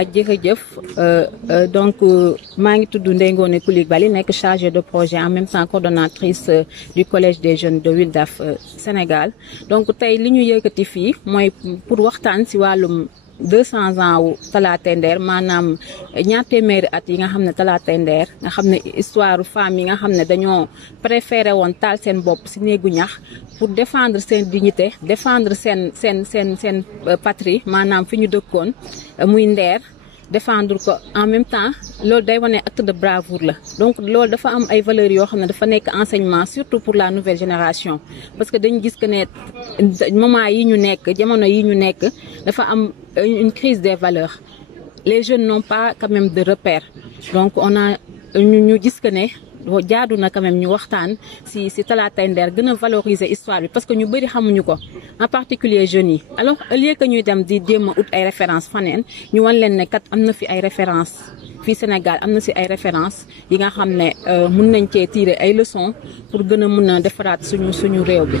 waa jërëjëf donc maa ngi tudd Ndeye Ngone Coulibaly nekk chargée de projet en même temps coordonnatrice du collège des jeunes de Wildaf Sénégal donc tey li ñu yëkkati fii mooy pour waxtaan ci wàllum 200 ans wu Talaatay Nder maanaam ñaar téeméeri at yi nga xam ne Talaatay Nder nga xam ne histoire femme yi nga xam ne dañoo préféré woon taal seen bopp ci néegu ñax pour défendre seen dignité défendre seen patrie maanaam fi ñu dëkkoon muy Nder défendre ko en même temps loolu day wane acte de bravoure la donc loolu dafa am ay valeurs yoo xam ne dafa nekk enseignement surtout pour la nouvelle génération parce que dañu gis que ne moment yi ñu nekk jamono yi ñu nekk dafa am une crise des valeurs les jeunes n'ont pas quand même de repères donc on a ñu gis que ne jaadu na quand même ñu waxtaan ci Talaatay Nder gën a valoriser histoire bi parce que ñu bëri xamuñu ko en particulier jeunes yi alors au lieu que ñuy dem di jéem a ut ay références faneen ñu wan leen ne kat am na fi ay références fii Sénégal am na ci ay références yi nga xam ne mun nañ cee tirer ay leçons pour gën a mun a defaraat suñu réew bi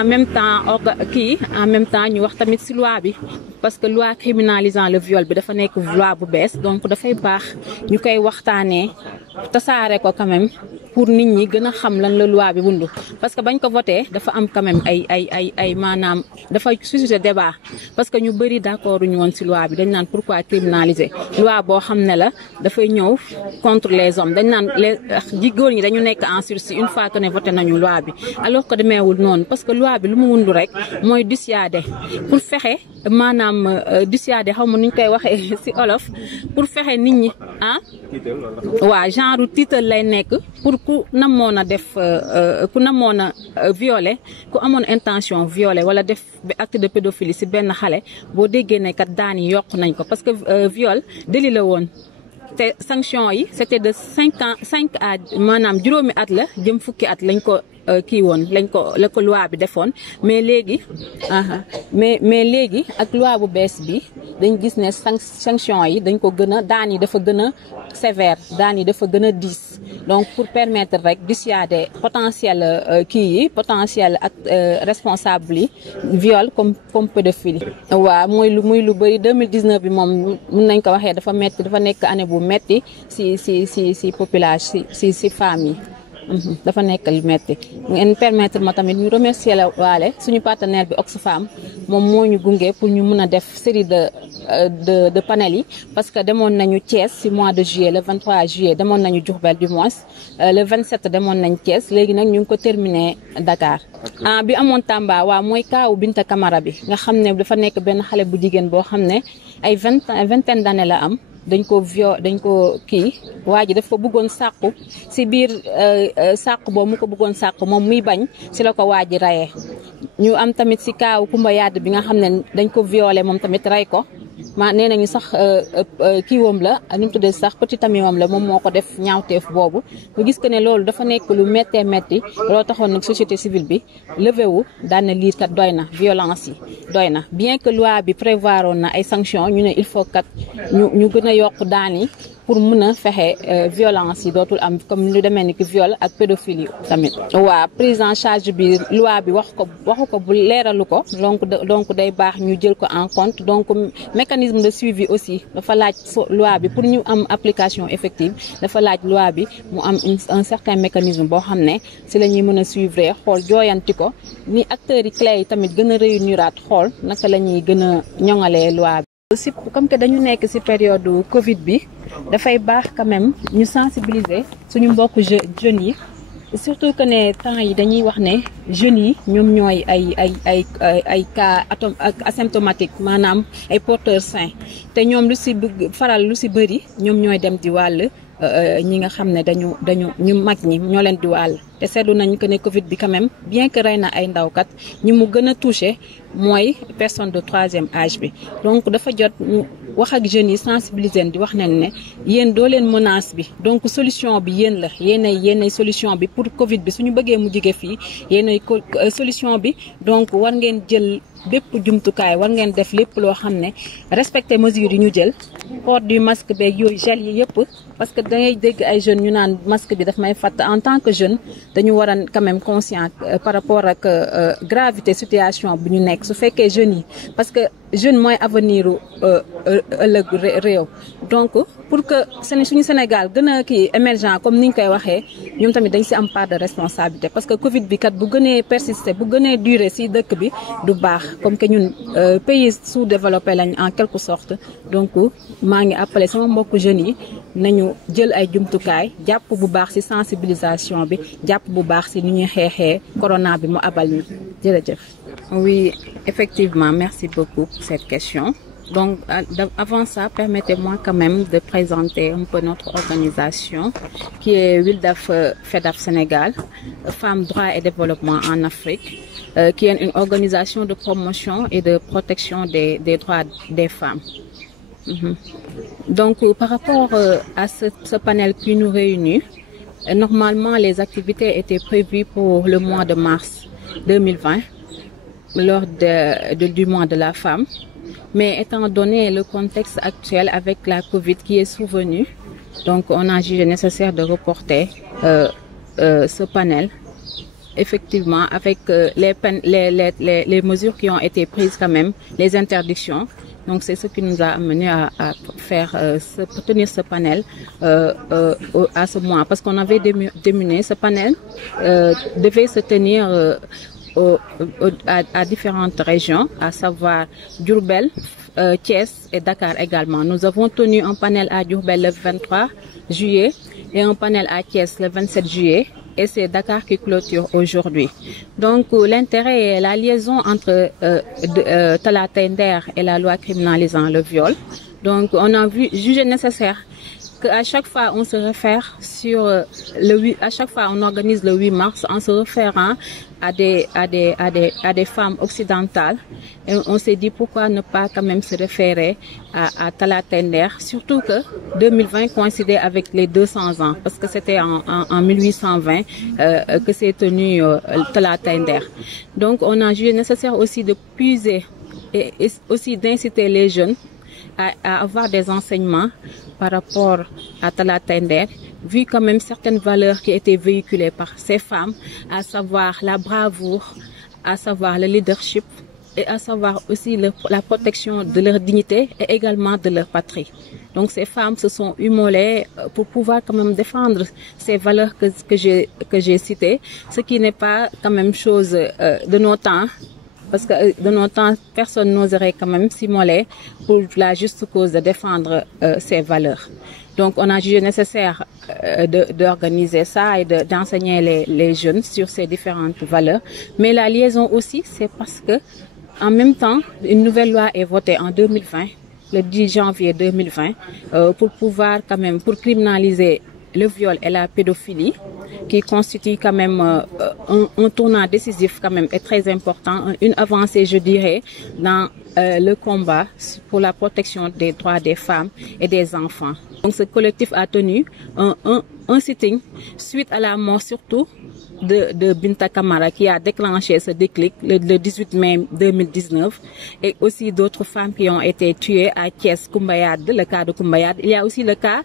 en même temps ñu wax tamit ci loi bi parce que loi criminalisant le viol bi dafa nekk loi bu bees donc dafay baax ñu koy waxtaanee tasaare ko quand même pour nit ñi gën a xam lan la loi bi wundu parce que bañ ko voté dafa am quand même ay maanaam dafa susciter débat parce que ñu bëri d'accord ñu woon ci loi bi dañ naan pourquoi criminaliser loi boo xam ne la dafay ñëw contre les hommes dañ naan les góor ñi dañu nekk en sursis une fois que ne voté nañu loi bi alors que demeewul noonu parce que loi bi lu mu wundu rek mooy dissuader pour fexe maanaam dissuader xaw ma nuñ koy waxee ci olof pour fexe nit ñi waa genre tiital lay nekk pour ku namoon a def ku namoon a violer ku amoon intention violer wala def acte de pédophilie ci benn xale boo déggee ne kat daan yi yokk nañ ko parce que viol délit la woon te sanction yi c'était de 5 à maanaam juróomi at la jëm fukki at lañ ko kii woon la ko loi bi defoon mais léegi mais léegi ak loi bu bees bi dañ gis ne sanction yi dañ ko gën a daan yi dafa gën a sévère daan yi dafa gën a diis donc pour permettre rek dissuader potentiel potentiel ak responsable yi viol comme pédophilie. waaw muy lu bëri 2019 bi moom mun nañ ko waxee dafa nekk année bu metti ci population ci femmes yi. dafa nekk lu metti ngeen permettre ma tamit ñu remercier la waale suñu partenaire bi Oxfam moom moo ñu gunge pour ñu mën a def série de panel yi parce que demoon nañu Thiès ci mois de juillet le 23 juillet demoon nañu Diourbel du moins le 27 demoon nañ Thiès léegi nag ñu ngi ko terminé Dakar. bi amoon Tamba waaw mooy kaawu Binta Camara bi nga xam ne dafa nekk benn xale bu jigéen boo xam ne ay vingtaine d'années la am. dañ ko kii waa ji dafa bëggoon sàqu ci biir sàqu boobu mu ko bëggoon sàqu moom muy bañ ci la ko waa ji rayee ñu am tamit ci kaaw Kumba Yadd bi nga xam ne dañ ko violé moom tamit ray ko nee nañu sax kii woom la ni mu tuddee sax petit ami woom la moom moo ko def ñaawteef boobu nga gis que ne loolu dafa nekk lu méttee métti loo taxoon nag société civile bi levé wu daan na lii kat doy na violence yi doy na bien que loi bi prévoir woon na ay sanctions ñu ne il faut kat ñu gën a yokk daan yi pour mën a fexe violence yi dootul am comme lu demee ni ki viol ak pédophilie tamit. waaw prise en charge bi loi bi waxu ko bu leeralu ko donc day baax ñu jël ko en compte donc mécanisme de suivi aussi dafa laaj loi bi pour ñu am application effective dafa laaj loi bi mu am un certain mécanisme boo xam ne ci la ñuy mën a suivre xool jooyanti ko ni acteurs yi clés yi tamit gën a réuniraat xool naka la ñuy gën a ñoŋalee loi bi. aussi comme que dañu nekk ci période Covid bi dafay baax quand même ñu sensibiliser suñu mbokk jeunes yi surtout que ne temps yi dañuy wax ne jeunes yi ñoom ñooy ay cas asymptomatique maanaam ay porteurs sains te ñoom lu ci bëri ñoom ñooy dem di wàll ñi nga xam ne ñu mag ñi ñoo leen di wàll te seetlu nañu que ne Covid bi quand même bien que rey na ay ndawkat ñi mu gën a touché mooy personne de 3e âge bi donc dafa jot wax ak jeunes yi sensibiliser di wax nañ ne yéen doo leen menace bi donc solution bi yéen la yéenay solution bi pour Covid bi suñu bëggee mu jóge fii yéenay solution bi donc war ngeen jël bépp jumtukaay war ngeen def lépp loo xam ne respecter mesures yi ñu jël port du masque beeg yooyu gel yi yëpp parce que da ngay dégg ay jeunes ñu naan masque bi daf may fatt en tant que jeune dañu war a quand même conscient par rapport ak gravité situation bi ñu nekk su fekkee jeunes yi parce que jeune mooy avenir ëllëg réew donc pour que suñu Sénégal gën a kii émergent comme ni ñu koy waxee ñoom tamit dañ si am part de responsabilité parce que Covid bi kat bu gënee persister bu gënee durer si dëkk bi du baax comme que ñun pays sous-développé lañ en quelque sorte donc maa ngi appelé sama mbokku jeunes yi nañu jël ay jumtukaay jàpp bu baax ci sensibilisation bi jàpp bu baax ci ni ñuy xeexee corona bi mu abal ñu jërëjëf. Oui, effectivement, merci beaucoup pour cette question. Donc, avant ça, permettez-moi quand même de présenter un peu notre organisation qui est WILDAF FEDAF Sénégal, Femmes, Droits et Développement en Afrique, qui est une organisation de promotion et de protection des droits des femmes. Donc, par rapport à ce panel qui nous réunit, normalement, les activités étaient prévues pour le mois de mars 2020, lors du mois de la femme. Mais étant donné le contexte actuel avec la Covid qui est survenue, donc on a jugé nécessaire de reporter ce panel. Effectivement, avec les mesures qui ont été prises quand même, les interdictions. Donc c'est ce qui nous a amené à faire tenir ce panel à ce mois. Parce qu'on avait démuné, ce panel devait se tenir à différentes régions, à savoir Diourbel, Thiès et Dakar également. Nous avons tenu un panel à Diourbel le 23 juillet et un panel à Thiès le 27 juillet. Et c'est Dakar qui clôture aujourd'hui. Donc l'intérêt est la liaison entre Talla Tender et la loi criminalisant le viol. Donc on a jugé nécessaire qu'à chaque fois on se réfère à chaque fois on organise le 8 mars en se référant à des femmes occidentales. Et on s'est dit pourquoi ne pas quand même se référer à Talla Tender, surtout que 2020 coïncidait avec les 200 ans, parce que c'était en 1820 que s'est tenu Talla Tender. Donc on a jugé nécessaire aussi de puiser et aussi d'inciter les jeunes à avoir des enseignements par rapport à Talla Tender, vu quand même certaines valeurs qui étaient véhiculées par ces femmes, à savoir la bravoure, à savoir le leadership et à savoir aussi la protection de leur dignité et également de leur patrie. Donc ces femmes se sont immolées pour pouvoir quand même défendre ces valeurs que j'ai citées, ce qui n'est pas quand même chose de nos temps. Parce que de nos temps, personne n'oserait quand même s'immoler pour la juste cause de défendre ces valeurs. Donc on a jugé nécessaire d'organiser ça et d'enseigner les jeunes sur ces différentes valeurs. Mais la liaison aussi, c'est parce que en même temps, une nouvelle loi est votée en 2020, le 10 janvier 2020, pour pouvoir quand même, pour criminaliser le viol et la pédophilie, qui constitue quand même un tournant décisif quand même et très important, une avancée je dirais dans le combat pour la protection des droits des femmes et des enfants. Donc ce collectif a tenu un sitting suite à la mort surtout de Binta Kamara qui a déclenché ce déclic le 18 mai 2019 et aussi d'autres femmes qui ont été tuées à Thiès, Koumbayad, le cas de Koumbayad. Il y a aussi le cas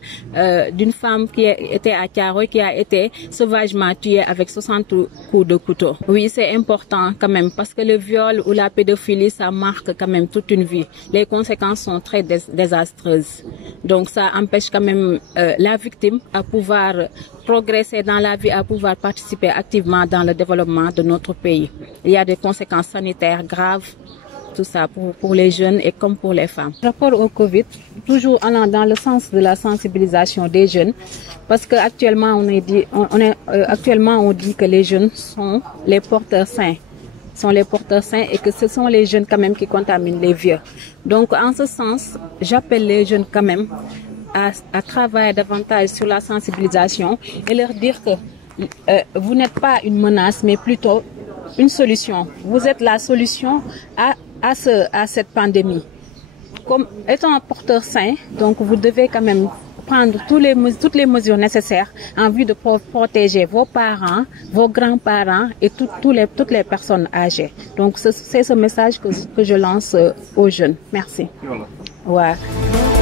d'une femme qui était à Thiaroye qui a été sauvagement tuée avec 60 coups de couteau. Oui, c'est important quand même parce que le viol ou la pédophilie, ça marque quand même toute une vie. Les conséquences sont très désastreuses. Donc ça empêche quand même la victime à pouvoir progresser dans la vie, à pouvoir participer activement dans le développement de notre pays. Il y a des conséquences sanitaires graves, tout ça pour les jeunes et comme pour les femmes. Par rapport au Covid, toujours allant dans le sens de la sensibilisation des jeunes, parce qu'actuellement on dit que les jeunes sont les porteurs sains. Et que ce sont les jeunes quand même qui contaminent les vieux. Donc en ce sens, j'appelle les jeunes quand même à travailler davantage sur la sensibilisation et leur dire que vous n'êtes pas une menace mais plutôt une solution. Vous êtes la solution à cette pandémie. Comme étant un porteur sain, donc vous devez quand même prendre toutes les mesures nécessaires en vue de protéger vos parents, vos grands-parents et toutes les personnes âgées. Donc c'est ce message que je lance aux jeunes. Merci. Voilà. Ouais.